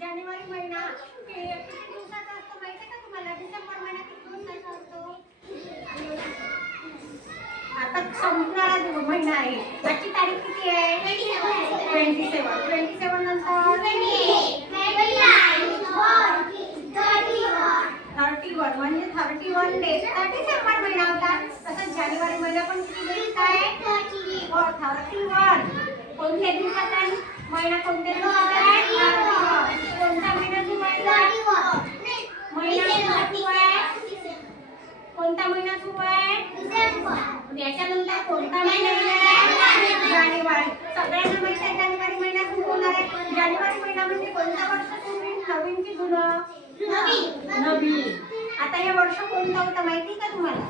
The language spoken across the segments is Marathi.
जानेवारी महिना किती दिवसाचा असतो माहिती आहे का तुम्हाला? डिसेंबर महिना किती दिवसाचा असतो? आता संपणारा महिना आहे. आजची तारीख किती आहे? 27. 27 नंतर 31 म्हणजे 31 डेज. डिसेंबर महिना होता. तसंच जानेवारी महिना पण किती दिवस आहे? 31. कोणत्या दिवसात आहे? महिना कोणत्या दिवसात आहे? 31. कोणता महिना सुरू आहे? महिना सुरू आहे? कोणता महिना सुरू आहे? याच्यानंतर कोणता महिना येणार आहे? जानेवारी. सगळ्यांना माहिती आहे जानेवारी महिना सुरू होणार आहे. जानेवारी महिना म्हणजे कोणता वर्ष सुरू होईल? नवीन की जुनं? नवीन. आता हे वर्ष कोणतं होतं माहिती का तुम्हाला?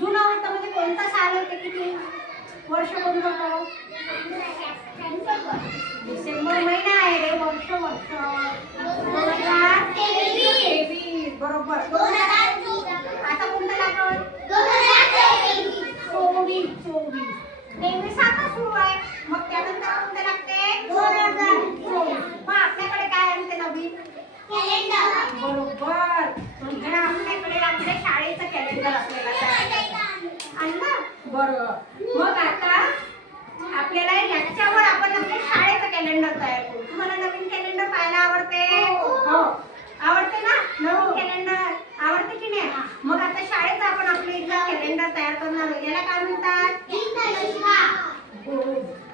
जुनं होतं. म्हणजे कोणता साल होते? किती वर्ष कोणतं होतं? डिसेंबर महिना आहे रे. वर्ष 2023. बरोबर. आता कोणतं लागल? 24. 23 आता सुरू आहे. मग त्यानंतर कोणतं लागते? 2024. मग आपल्याकडे काय आहे ते नवीन? कॅलेंडर. बरोबर. म्हणजे आपल्याकडे आपल्या शाळेचं कॅलेंडर आपल्याला आणलं. बरोबर. मग आता आपल्याला याच्यावर आपण आपल्या शाळेचं कॅलेंडर तयार करू. तुम्हाला नवीन कॅलेंडर पाहायला आवडते? हो. आवडते ना? नवीन कॅलेंडर आवडते की नाही? मग आता शाळेचं आपण आपलं एक कॅलेंडर तयार करणार आहोत. याला काय म्हणतात?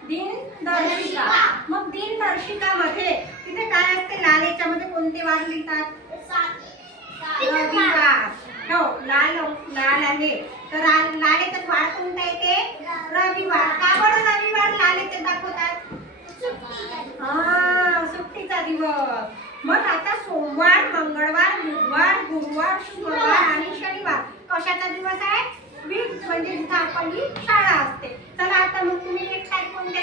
दिनदर्शिका. मग दिनदर्शिकामध्ये तिथे काय असते? लाल याच्यामध्ये कोणते वार लिहितात? रविवार. हो, लाल आहे. तर लाल याच्यात वार कोणता येते? रविवार. का बरं रविवार लाल याच्यात दाखवतात? सुट्टीचा दिवस. मग आता सोमवार, मंगळवार, बुधवार, गुरुवार, शुक्रवार आणि शनिवार कशाचा दिवस आहे? वीक म्हणजे जिथे आपली शाळा असते. चला आता मग तुम्ही एक तारीख कोणत्या